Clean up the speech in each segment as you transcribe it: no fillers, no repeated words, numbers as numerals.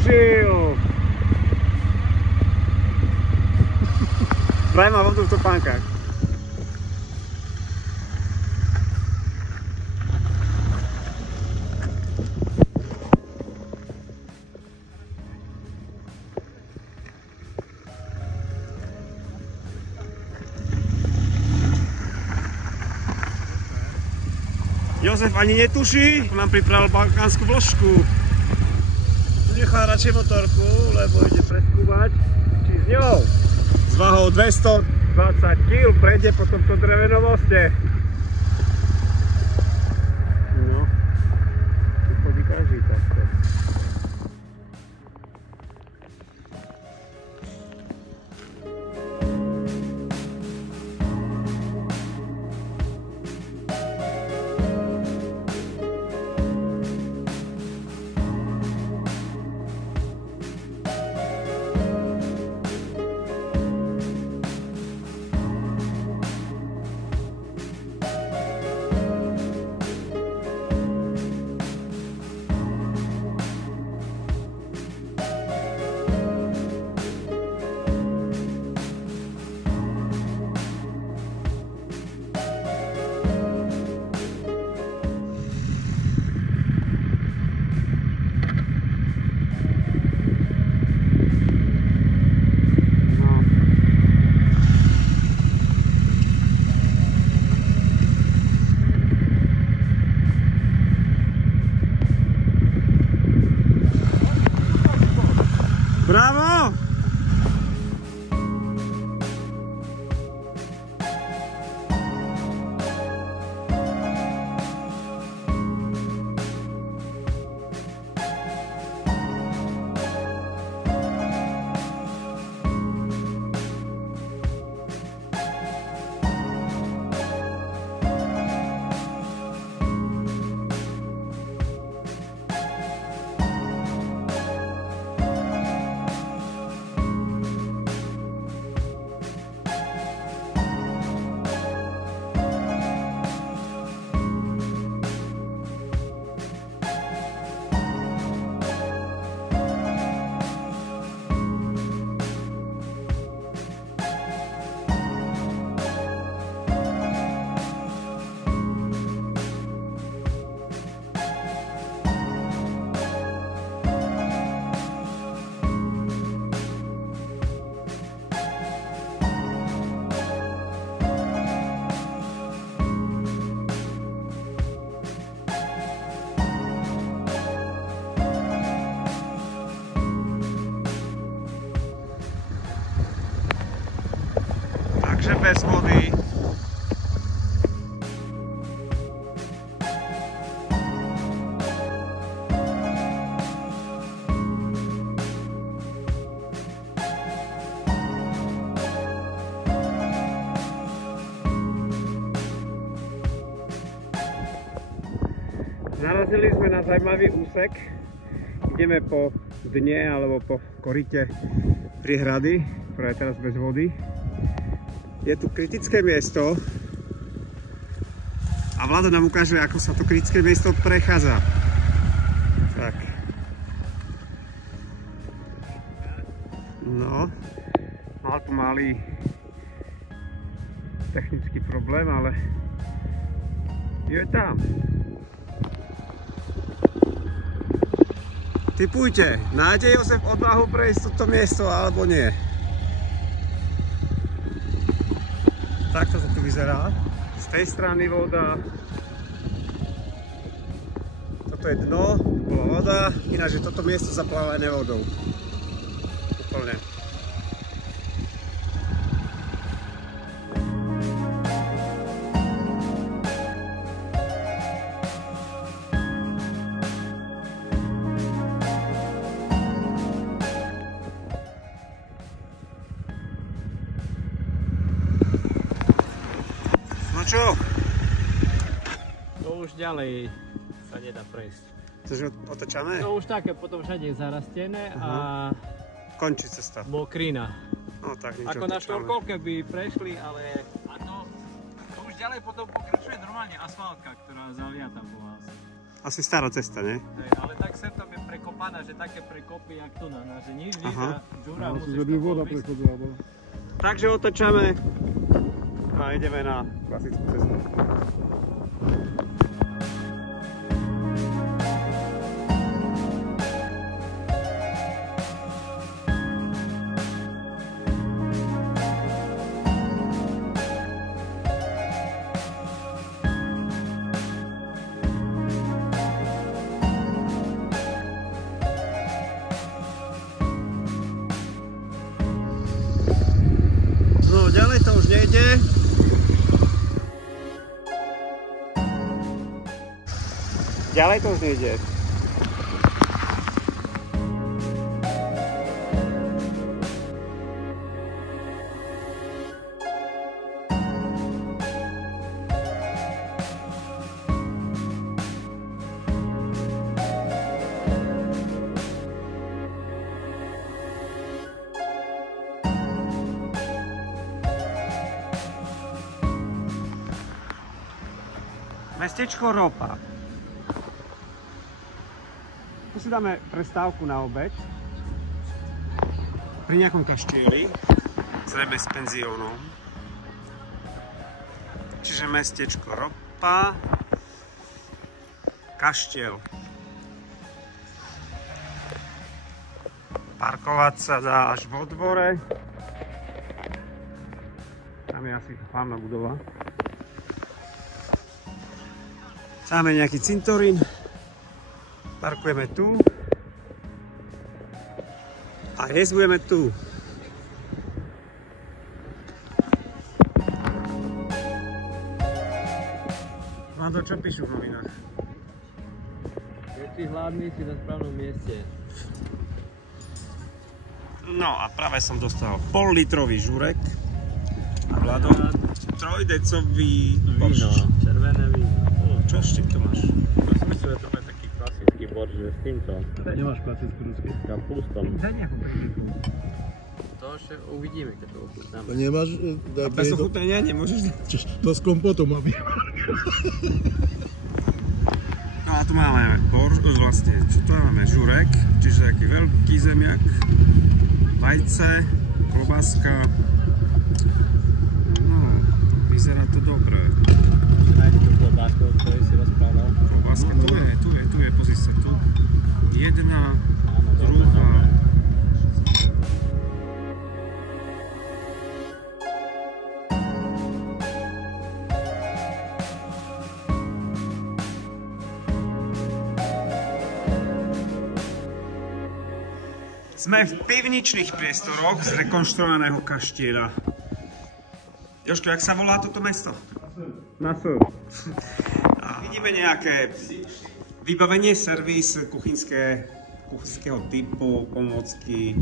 Použil! Vraj má vodu v topánkach. Jozef ani netuší, nám pripravil balkánsku vložku. Nechá radšej motorku, lebo ide preskúmať, či s ňou s váhou 220 kg prejde po tomto drevenom moste. No, tu chodí každý takto. Bravo! Takže bez vody. Narazili sme na zaujímavý úsek. Ideme po dne alebo po koryte priehrady, ktorá je teraz bez vody. Je tu kritické miesto a Vlado nám ukáže, ako sa to kritické miesto prechádza. Tak. No, mal tu malý technický problém, ale je tam. Tipujte, nájde Jozef odvahu prejsť toto miesto alebo nie? Takto to tu vyzerá. Z tej strany voda. Toto je dno, tu bola voda. Ináč je toto miesto zaplávené vodou. Úplne. No čo? To už ďalej sa nedá prejsť. Cože otočané? No už také, potom všade je zarastené a končí cesta. mokrina. No tak nič ako na otočané. štvorkolke by prešli, ale a to už ďalej potom pokračuje normálne asfaltka, ktorá zaviata bola. Asi stará cesta, nie? Ale tak sem tam je prekopaná, že také prekopy, jak tu na nás, že nič, Aha. a žúra No, musíš že by to voda obísť. prechodila. Bola. Takže otočame a ideme na klasickú cestu. No, ďalej to už nejde. Ďalej to už nejde. Mestečko Ropa. Tu si dáme prestávku na obed. Pri nejakom kaštieli, zrejme s penziónom. Čiže mestečko Ropa, kaštiel. Parkovať sa dá až vo dvore. Tam je asi hlavná budova. Máme nejaký cintorín, parkujeme tu a jezbujeme tu. Vlado, čo píšu v novinách? Keď si hladný, si na správnom mieste. No a práve som dostal pol-litrový žurek a Vlado trojdecový boršč. Červené víno. Čo s čím to máš? Ja si myslím, že to je taký klasický borš, že s týmto. Nemáš klasickú ruský. Kapustom. Daj nejakú príliku. To ešte uvidíme, keď to ochutnáme. To nemáš... A bez ochutnania nemôžeš dať. To s kompotom má byť. No a tu máme vlastne, čo tu máme? Žurek, čiže taký veľký zemiak, vajce, klobáska. No, vyzerá to dobre. Nájdi tú klobásku, o ktorej si rozprával. Klobáska, tu je, pozri sa tu. Jedna, Áno, dobre, druhá. dobre. Sme v pivničných priestoroch z rekonštruovaného kaštieľa. Jožko, jak sa volá toto mesto? Na S. A vidíme nejaké vybavenie, servis kuchynského typu, pomôcky,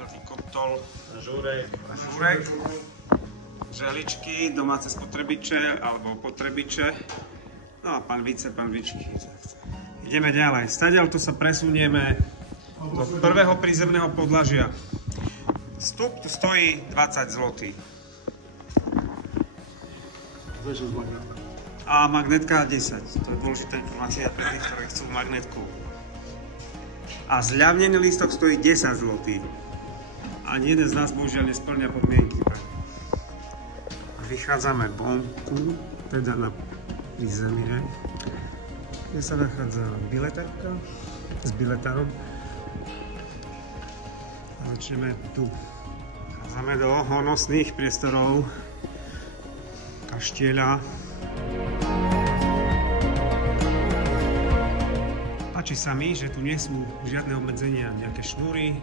veľký kotol, žurek, žehličky, domáce spotrebiče alebo potrebiče. No a panvičky. Ideme ďalej. Stadiaľ to sa presunieme do prvého prízemného podlažia. Vstup tu stojí 20 zlotých. A magnetka 10. To je dôležitá informácia pre tých, ktorí chcú magnetku. A zľavnený lístok stojí 10 zlotých. Ani jeden z nás bohužiaľ nesplňa podmienky. A vychádzame vonku, teda na prízemie, kde sa nachádza biletárka s biletárom. A začneme tu. Vchádzame do honosných priestorov kaštieľa. Páči sa mi, že tu nie sú žiadne obmedzenia, nejaké šnúry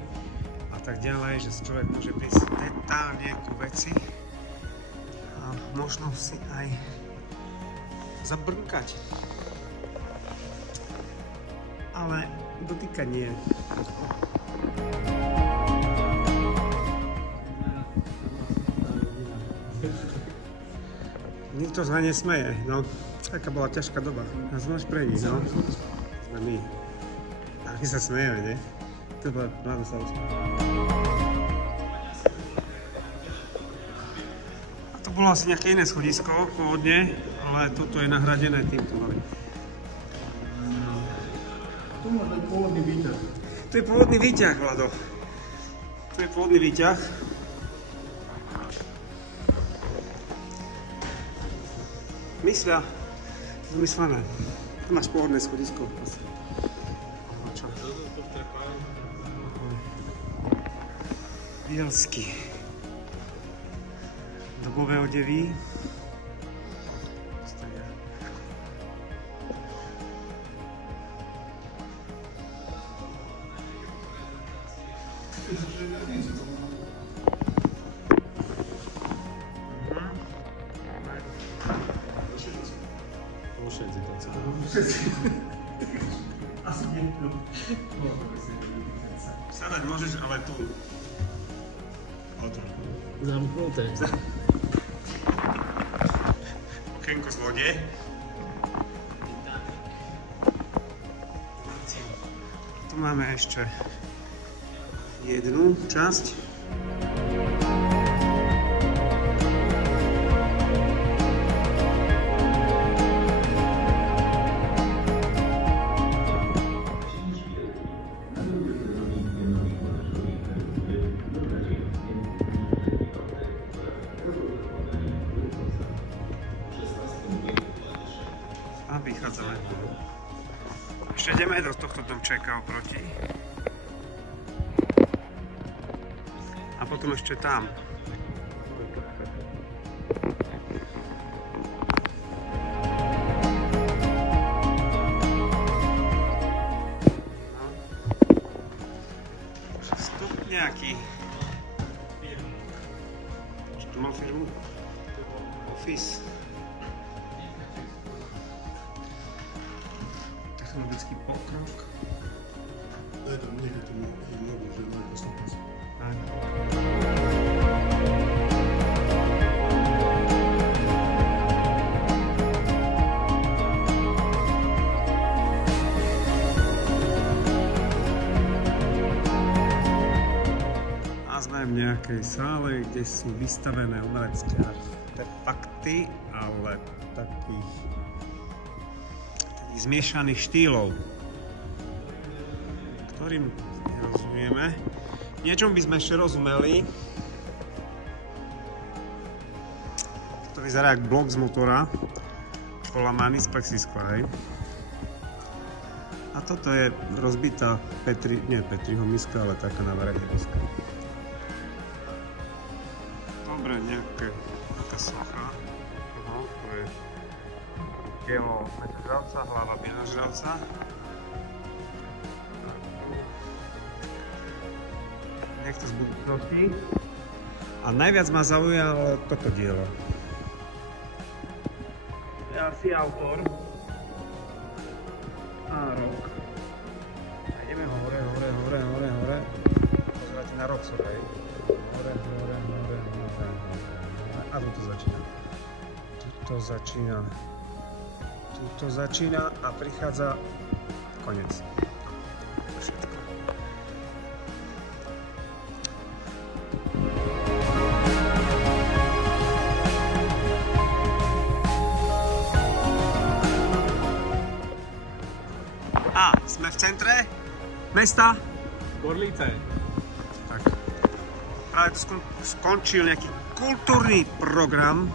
a tak ďalej, že si človek môže prísť detálne ku veci a možno si aj zabrnkať. Ale dotýkať nie. Nikto sa nesmeje, no. Taká bola ťažká doba. A zvlášť pre nich, no. Sme my. A my sa smejeme, nie? To bola mladoslavská. A to bolo asi nejaké iné schodisko pôvodne, ale toto je nahradené týmto novým. No. Tu máš ten pôvodný výťah. Tu je pôvodný výťah, Vlado. Tu je pôvodný výťah. Myslia. Vymyslené. Tu máš pôvodné schodisko. Čo? Bielsky. Dobové odevy. Asi nie. Sadať môžeš, ale tu. Zamknuté. Okienko z lode. Tu máme ešte jednu časť. A vychádzame. Ešte ideme do tohto domčeka oproti. A potom ešte tam. Stupňáky. Čo tu mal firmu? Office. Technologický pokrok. Это niekde tu mnogo, že majú postupnosť. A sme v nejakej sále, kde sú vystavené umelecké artefakty, ale takých zmiešaných štýlov, ktorým nerozumieme. Niečom by sme ešte rozumeli. To vyzerá jak blok z motora, polamaný z plexiskla, hej. A toto je rozbitá Petriho miska, ale taká na verejný miska. Dobre, nejaká socha. To je telo mesožravca, hlava bienožravca. Niekto z budúcnosti. A najviac ma zaujalo toto dielo. Je asi autor. A rok. A ideme hore. Pozerajte na rok sobej. Hore. A tu začína a prichádza koniec. To je všetko. A sme v centre mesta Gorlice. Tak. Práve tu skončil nejaký kultúrny program.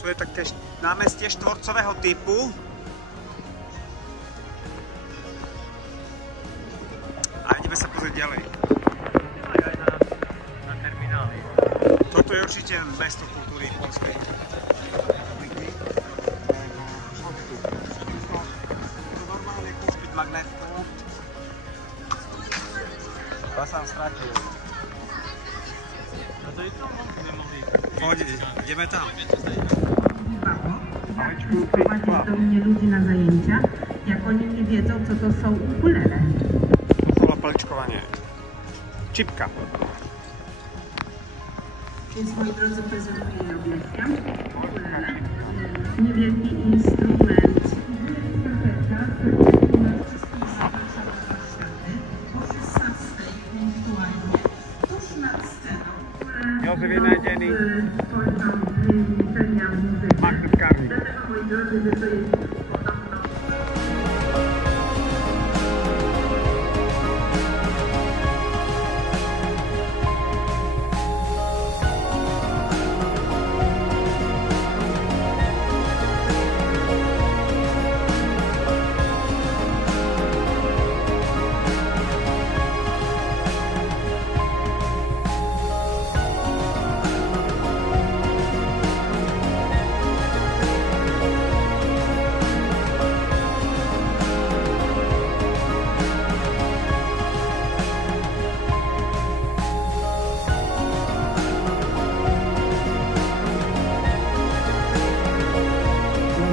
Tu je také námestie štvorcového typu. A ideme sa pozrieť ďalej. Na terminály. Toto je určite mesto kultúry Poľskej republiky. Normálne kúpiť magnetku. Ja som stratil. A to je to nemohli. Poď, ideme tam. Prowadzić do mnie ludzi na zajęcia, jak oni nie wiedzą, co to są ukulele. To bolo paličkovanie. Čipka. Więc moi drodzy, prezentuję Oblesia. Ukulele. Niewielki instrument. Skarpetka, która wszystkim zapraszała na światy. O 16 punktualnie. Tuż nad sceną. Józef je najdený. Magnus Karnik. Dlatego, moi drodzy, że to jest podobno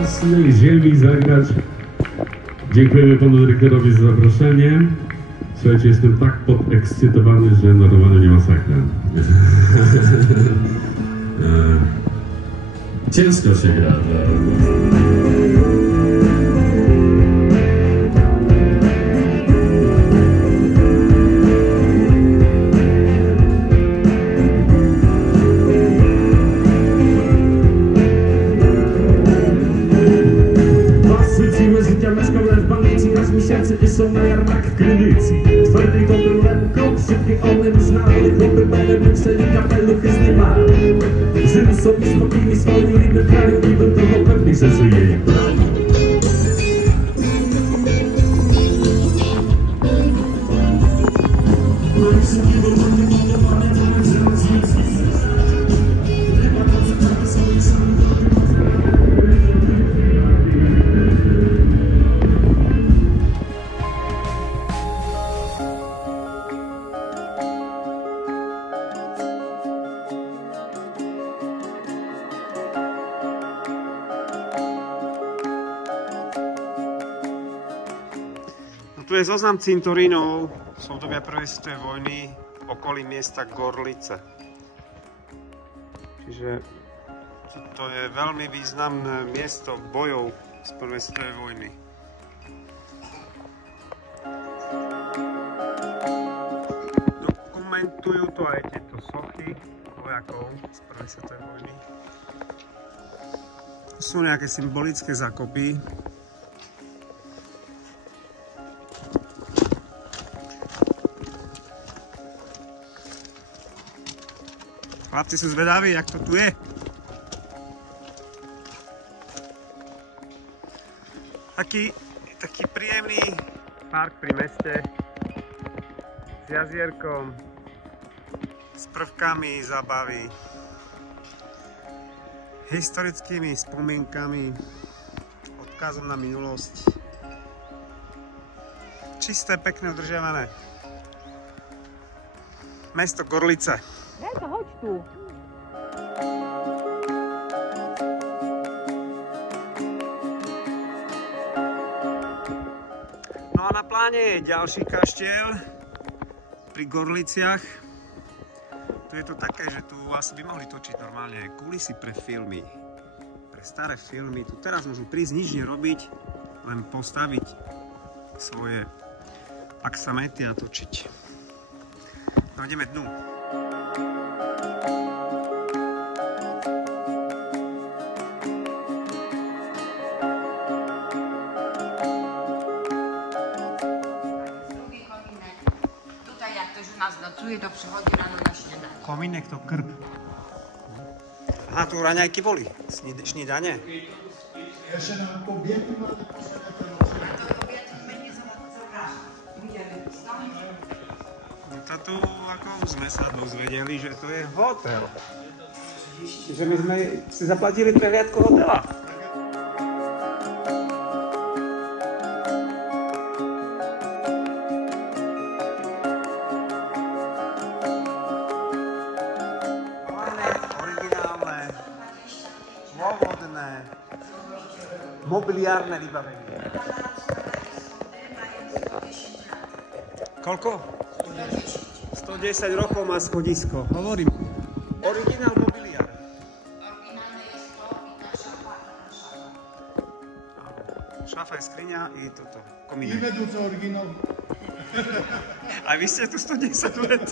własnej ziemi zagrać. Dziękujemy panu dyrektorowi za zaproszenie. Słuchajcie, jestem tak podekscytowany, że normalnie nie masakra. Ciężko się gra. Miesięcy i są na jarmark w Krynicy. Twardej to był lemką, szybki onem znany. Chłopy będę myśleli kapeluchy z nieba. Żyli sobie spokojnie swoim innym kraju i bym trochę pewni, że żyje. Tu je zoznam cintorínov z obdobia prvej svetovej vojny okolí miesta Gorlice. Čiže to je veľmi významné miesto bojov z prvej svetovej vojny. Dokumentujú to aj tieto sochy vojakov z prvej svetovej vojny. Sú nejaké symbolické zákopy. Chlapci sú zvedaví, jak to tu je. Taký príjemný park pri meste s jazierkom, s prvkami zábavy, historickými spomienkami, odkazom na minulosť. Čisté, pekné, udržiavané. Mesto Gorlice. Dajka, hoď tu. No a na pláne je ďalší kaštiel pri Gorliciach. Tu je to také, že tu asi by mohli točiť normálne kulisy pre filmy. Pre staré filmy. Tu teraz môžu prísť nič nerobiť, len postaviť svoje axamety a točiť. No ideme dnu. Nocuje, to przychodzi rano na śniadanie. Komínek to krb. Aha, tu raňajky boli. Śniadanie. Jeszcze na kobiety ma A to kobiety my nie zapraszamy. Będziemy stąd. No to tu ako sme sa dozvedeli, že to je hotel. Že my sme si zaplatili prehliadku hotela. Pôvodné, mobiliárne vybavenie. Koľko? 110 rokov má schodisko. Hovorím. Originál mobiliár. Oryginalne jest to i ta szafa, Šafa je skriňa i toto. I Komínek. vedúca originál. A vy ste tu 110 let.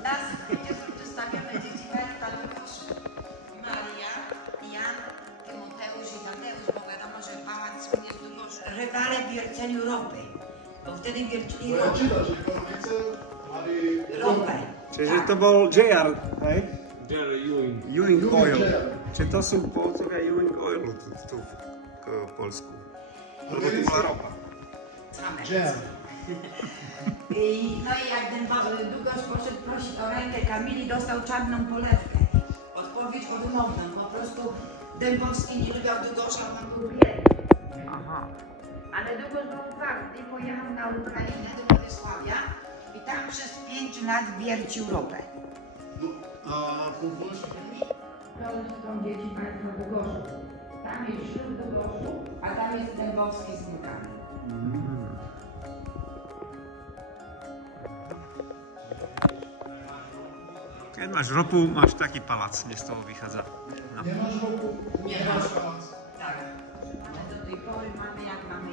Nas, gdzie przedstawiamy dzieci Tadeusz, Maria, Jan, Tymoteusz i Tadeusz, bo wiadomo, że pałac słynie z Długoszczy. Rywale w wierceniu ropy, bo wtedy wiercili ropę. Čítaš, že Gorlice mali Ropę. Čiže to bol JR, hej? Jerry Ewing. Ewing Oil. Čiže to sú pôvodcovia Ewing Oilu tu v Polsku. Lebo tu bola ropa. Same. Dżem. No i jak ten Długosz poszedł prosić o rękę Kamili, dostał czarną polewkę. Odpowiedź odmowną. Po prostu Dębowski nie lubiał Długosza, on był biedny. Aha. Ale Długosz był uparty, pojechał na Ukrainę do Władysławia i tam przez 5 lat wiercił ropę. A po polsku? To są dzieci państwa Długosza. Tam jest ślub do głosu, a tam jest ten boski z murkami. Keď máš ropu, máš taký palác, nie z toho vychádza. No. Nie masz roku? Nie masz. Tak. Ale do tej pory mamy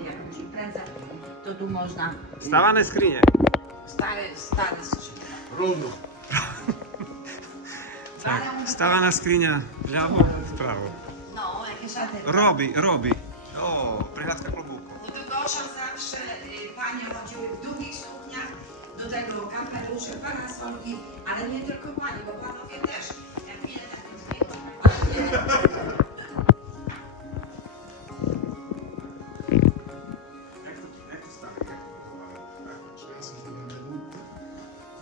jakąś imprezę, to tu można Stávané skrine. stare skrzydła. Równo. Tak, stávaná skriňa vľavo, vpravo. No, jakieś szaty. Robi. O, prihľadka klobúkov. Do Gosza zawsze panie chodziły w długich sukniach, do tego kapelusze, parasolki, ale nie tylko panie, bo panowie też. Jak wiele takich zdjęć. Jak to stawić? Czy ja sobie nie będę?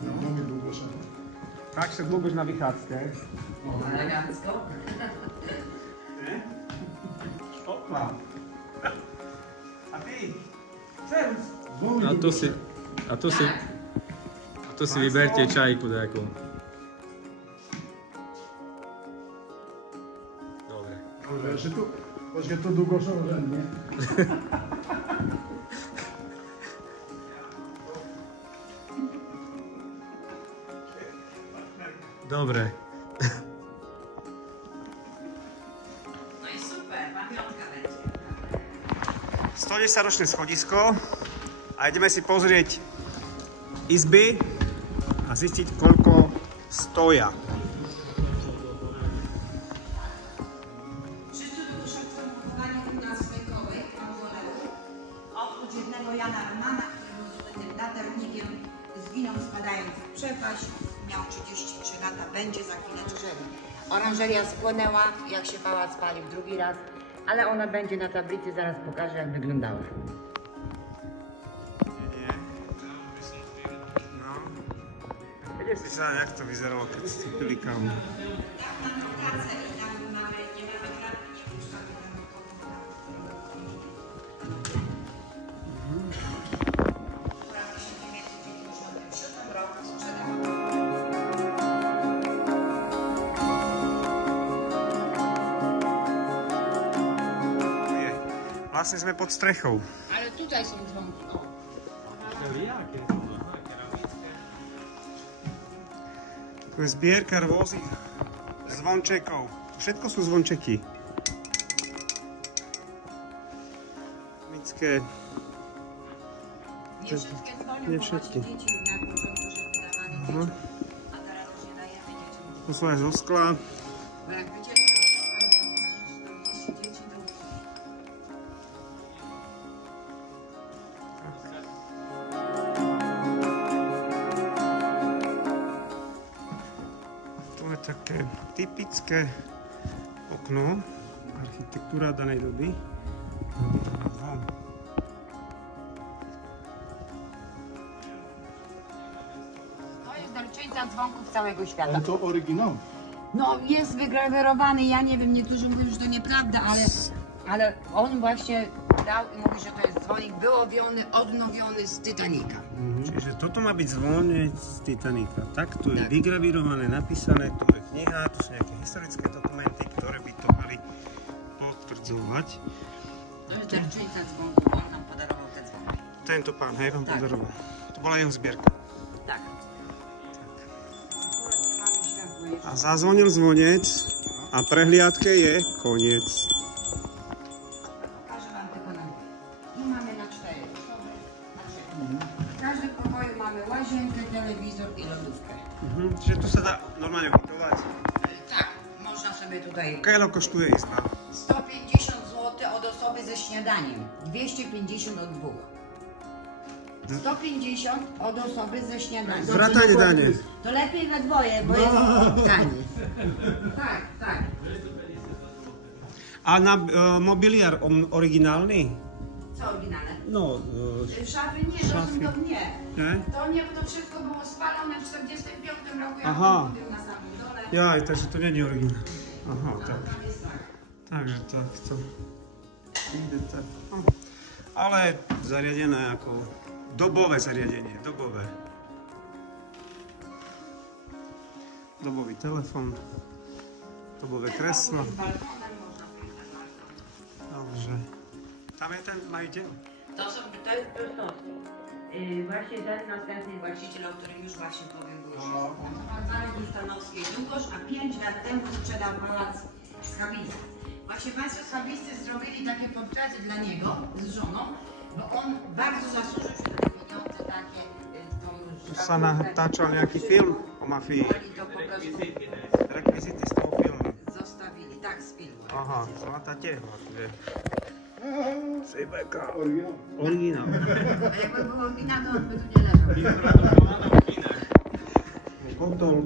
No, mamy długo szanę. Tak się długoś na wychadzkę. Elegancko. Opa. A ty? Servus. A tu si vyberte čajku takú. Dobre. Dobrze, że tu, właśnie tu długo szanę, nie? Dobre. No i super, pamiątka będzie. 110-ročné schodisko a ideme si pozrieť izby a zistiť, koľko stoja. Wszyscy dusze są pochowani u nas w Wejkowej, w mauzoleum. Oprócz jednego Jana Romana, który był słynnym latarnikiem, zginął spadając w przepaść. Miał 33 lata, będzie za chwilę drzewo. Oranżeria spłonęła, jak się pałac palił drugi raz, ale ona będzie na tablicy, zaraz pokażę, jak wyglądała. No. Vedie si sa, jak to vyzeralo, keď vstúpili kam. Tak, mamy pracę i tam nie mamy kratki, nie puszczamy tam nikogo. Uprawy się w Niemiec w 1997 roku sprzedała. Vlastne sme pod strechou. Ale tutaj są dzwonki. O. Tu je zbierka rôznych zvončekov. Všetko sú zvončeky. Mické. Nie wszystkie dzwonią, nie bo wszystkie. właśnie dzieci na początku, że wydawano dzieciom, a teraz już nie dajemy dzieciom. To sú aj zo skla. Bo jak wycieczka trwa 40 dzieci, to To je také typické okno. Architektúra danej doby. to jest darczyńca dzwonków całego świata. Ale to oryginał. No jest wygrawerowany, ja nie wiem, niektórzy mówią, że to nieprawda, ale on właśnie dał i mówi, że to jest dzwonik wyłowiony, odnowiony z Titanica. Čiže toto má byť zvonec z Titanica. Tak to je Tak. vygravírované, napísané, tu je kniha, tu sú nejaké historické dokumenty, ktoré by to mali potvrdzovať. To jest darczyńca dzwonków, on nam podarował te dzwonki. Tento pán, hej, vám Tak. podaroval. To bola jeho zbierka. Tak. Akurat nie mamy światła jeszcze. A zazvonil zvonec a prehliadke je koniec. Pokażę wam tylko na górę. Tu mamy na 4 osoby, na 3. W każdym pokoju mamy łazienkę, telewizor i lodówkę. Čiže tu sa dá normálne ubytovať. Tak, można sobie tutaj Koľko koštuje izba? 150 zł od osoby ze śniadaniem, 250 od dwóch. 150 od osoby ze śniadaniem. Vrátane dane. To lepiej we dwoje, bo jest tanie. Tak, tak. A na mobiliar oryginálny? Co oryginalne? No, Szafy nie, Szafy. to nie. nie? To nie, bo to wszystko było spalone w 45 roku, jak Aha. to był na samym dole. Jaj, takže to nie je originál. Aha, tak. Tam jest tak. Takže tak to ide tak. No. Ale zariadené ako dobové zariadenie, dobové. Dobový telefon, dobové kreslo. Z balkonem można pójść na balkon. tam je ten majiteľ. To jest Brudnowski. Właśnie ten następny właściciel, o którym już właśnie powiem, był Marek Stanowski Długosz, a 5 lat temu sprzedał pałac schabisty. Właśnie Państwo schabisty zrobili takie portrety dla niego z żoną, bo on bardzo zasłużył się na te pieniądze takie. Sana natáčal nejaký film o mafii. Oni to po prostu Rekvizity z toho filmu. zostawili, tak, Spielberg. Aha, zlatá tehla. Sejbeka. Oryginał. Originál. A jakby było wina, to on by tu nie leżał.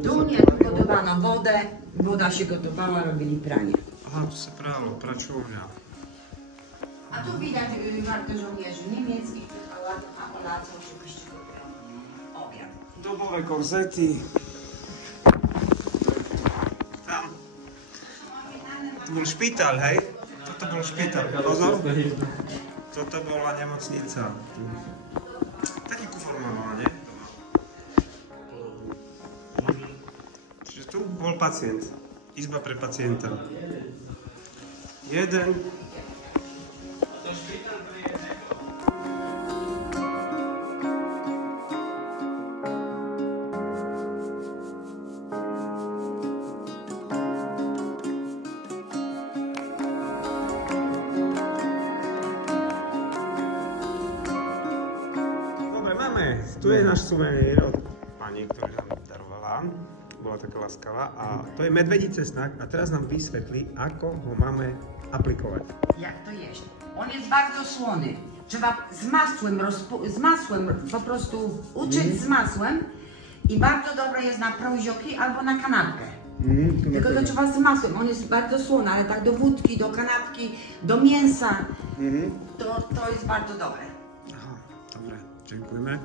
Tu nie, tu gotowano wodę, woda się gotowała, robili pranie. Aha, tu sa pralo, pračovňa. A tu widać warto żołnierzy niemieckich, tych pałaców, a Polacy oczywiście gotują obiad. Dobové korzety. Tam. To bol špitál, hej? Toto bol špitál. Pozor. Toto bola nemocnica. Taký kufor mala, nie? Čiže tu bol pacient. Izba pre pacienta. Jeden. Dobre, máme. Tu je náš suvenír od pani, ktorý nám darovala. Bola taká láskavá. A to je medvedí cesnak. A teraz nám vysvetlí, ako ho máme aplikovať. Jak to jeść? On jest bardzo słony. Trzeba z masłem po prostu uczyć z masłem i bardzo dobre jest na prozioki albo na kanapkę. Tylko to trzeba z masłem. On jest bardzo słony, ale tak do wódki, do kanapki, do mięsa, to jest bardzo dobre. Aha, dobre, dziękujemy.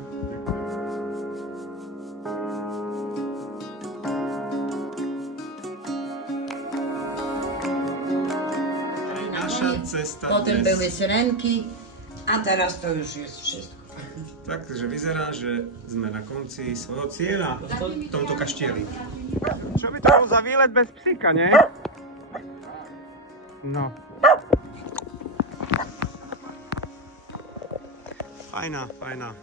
Nasza cesta Potem dnes. były syrenki, a teraz to już jest wszystko. Takže vyzerá, že sme na konci svojho cieľa v tomto kaštieli. Čo by to bol za výlet bez psíka, nie? No. Fajná, fajná.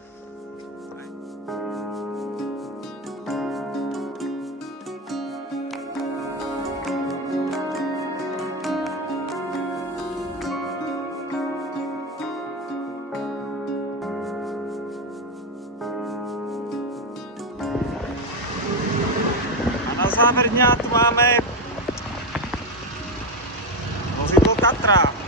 A na záver dňa tu máme vozidlo Tatra.